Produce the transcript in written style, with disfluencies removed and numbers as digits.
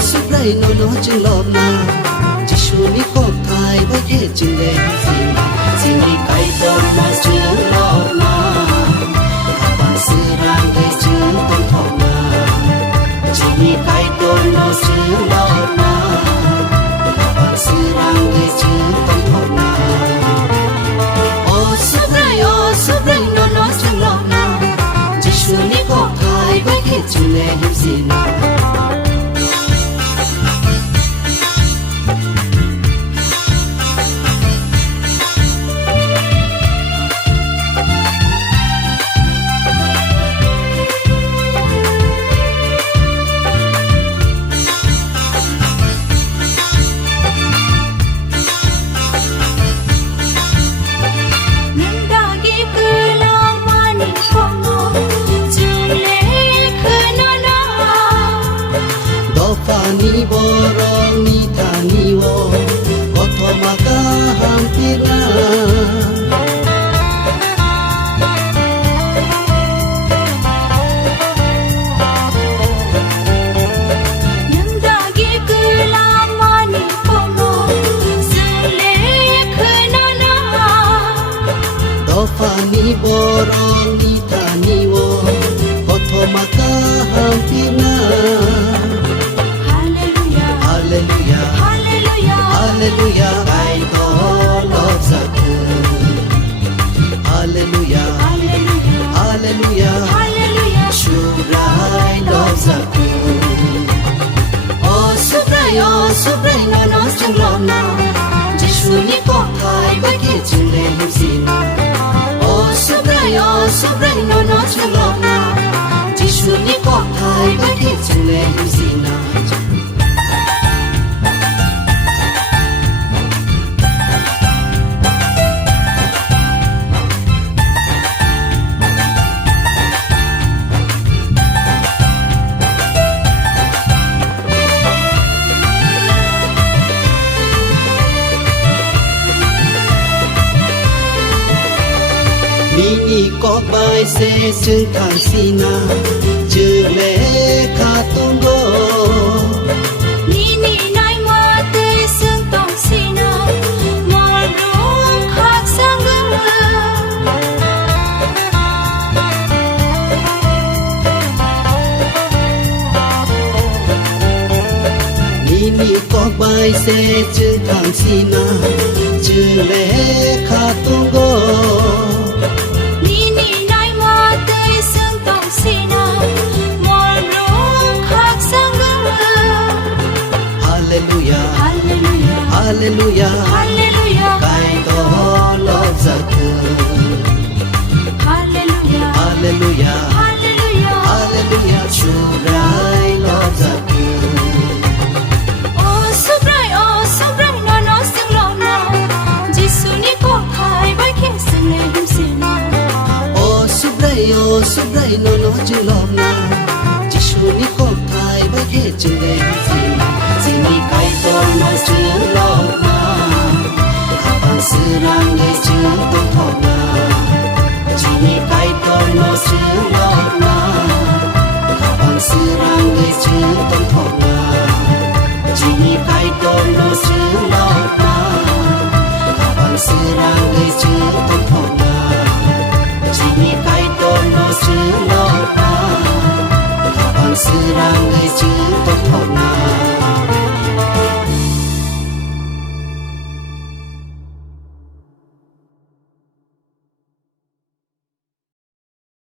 supray no no ching lom na Jishu ni kop thai ba ke ching le sini kai ton na ching lom na Abang sirang ke ching ton thom na Sini kai ton no ching lom na Abang sirang ke ching ton thom na Oh supray no no ching lom na Jishu ni kop thai ba ke ching le sini Ni borong ni tani wo koto maka hampir na Yang dagi kelama ni pomo sele kenana Dofa ni borong ni tani wo koto maka hampir na Hallelujah, Hallelujah, I love Zakku. Hallelujah, Hallelujah, sure I love Zakku. Oh, supray, no no ching lom na. Jishu ni kop thai ba ke ching le sina. Oh, supray, no no ching lom na. Jishu ni kop thai ba ke ching le sina. Ni có bài sẽ chừng thang sina chữ lệ kha tung go Ni nai ma te sung tong sina ma rong khak sang Ni có bài sẽ chừng thang sina chữ lệ kha tung go Hallelujah, kai to love Zakku. Hallelujah, sure I love Zakku. Oh supray, no no sing long na Jisu ni kop thai ba ke sing le him sina Oh supray, no no ching lom na Jishu ni kop thai ba ke ching le sina Sini kai to no ching lom na Abang sirang ke ching ton thom na Sini kai to no ching lom na Abang sirang ke ching ton thom na Sini kai to no ching lom na Abang sirang ke ching ton thom na Sini kai to no ching lom na